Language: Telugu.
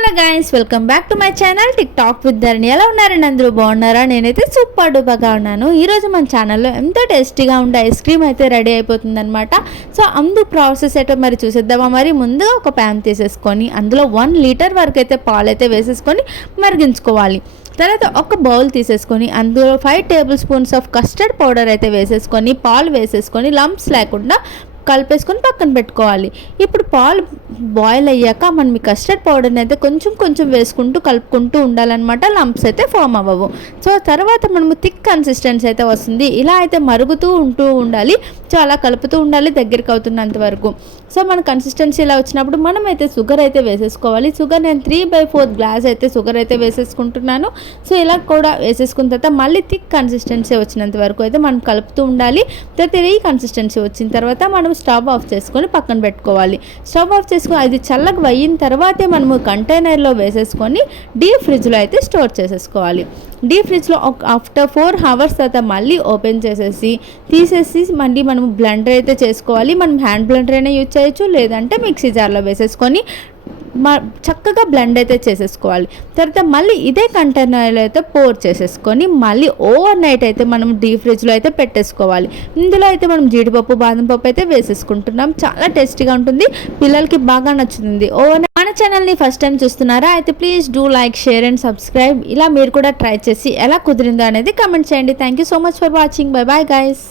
Hello guys welcome back to my channel TikTok with Dharani ఎలా ఉన్నారండి అందరూ? బాగున్నారా? నేనైతే సూపర్ డూపర్గా ఉన్నాను. ఈరోజు మన ఛానల్లో ఎంతో టేస్టీగా ఉండే ఐస్ క్రీమ్ అయితే రెడీ అయిపోతుందనమాట సో అందు ప్రాసెస్ అయితే మరి చూసేద్దామా? మరి ముందుగా ఒక ప్యాన్ తీసేసుకొని అందులో వన్ లీటర్ వరకు అయితే పాలు అయితే వేసేసుకొని మరిగించుకోవాలి. తర్వాత ఒక బౌల్ తీసేసుకొని అందులో five tablespoons of custard powder అయితే వేసేసుకొని పాలు వేసేసుకొని లంప్స్ లేకుండా కలిపేసుకొని పక్కన పెట్టుకోవాలి. ఇప్పుడు పాలు బాయిల్ అయ్యాక మనం ఈ కస్టర్డ్ పౌడర్ని అయితే కొంచెం కొంచెం వేసుకుంటూ కలుపుకుంటూ ఉండాలన్నమాట. లంప్స్ అయితే ఫామ్ అవ్వవు. సో తర్వాత మనము థిక్ కన్సిస్టెన్సీ అయితే వస్తుంది. ఇలా అయితే మరుగుతూ ఉంటూ ఉండాలి. సో అలా కలుపుతూ ఉండాలి దగ్గరికి అవుతున్నంత వరకు. సో మన కన్సిస్టెన్సీ ఇలా వచ్చినప్పుడు మనం అయితే షుగర్ అయితే వేసేసుకోవాలి. షుగర్ నేను త్రీ బై ఫోర్త్ గ్లాస్ అయితే షుగర్ అయితే వేసేసుకుంటున్నాను. సో ఇలా కూడా వేసేసుకున్న తర్వాత మళ్ళీ థిక్ కన్సిస్టెన్సీ వచ్చినంత వరకు అయితే మనం కలుపుతూ ఉండాలి. తర్వాత ఈ కన్సిస్టెన్సీ వచ్చిన తర్వాత మనం స్టవ్ ఆఫ్ చేసుకొని పక్కన పెట్టుకోవాలి. స్టవ్ ఆఫ్ చేసుకొని అది చల్లగా అయిన తర్వాతే మనము కంటైనర్లో వేసేసుకొని డీప్ ఫ్రిడ్జ్లో అయితే స్టోర్ చేసేసుకోవాలి. డీప్ ఫ్రిడ్జ్లో ఆఫ్టర్ ఫోర్ అవర్స్ తర్వాత మళ్ళీ ఓపెన్ చేసేసి తీసేసి మళ్ళీ మనం బ్లెండర్ అయితే చేసుకోవాలి. మనం హ్యాండ్ బ్లెండర్ అయినా యూజ్ చేయొచ్చు లేదంటే మిక్సీ జార్లో వేసేసుకొని చక్కగా బ్లెండ్ అయితే చేసేసుకోవాలి. తర్వాత మళ్ళీ ఇదే కంటైనర్లో అయితే పోర్ చేసేసుకొని మళ్ళీ ఓవర్ నైట్ అయితే మనం డీప్ ఫ్రిడ్జ్లో అయితే పెట్టేసుకోవాలి. ఇందులో అయితే మనం జీడిపప్పు బాదం పప్పు అయితే వేసేసుకుంటున్నాం. చాలా టేస్టీగా ఉంటుంది. పిల్లలకి బాగా నచ్చుతుంది. ఓవర్ మన ఛానల్ని ఫస్ట్ టైం చూస్తున్నారా? అయితే please do like share and subscribe ఇలా మీరు కూడా ట్రై చేసి ఎలా కుదిరిందో అనేది కమెంట్ చేయండి. Thank you so much for watching bye bye guys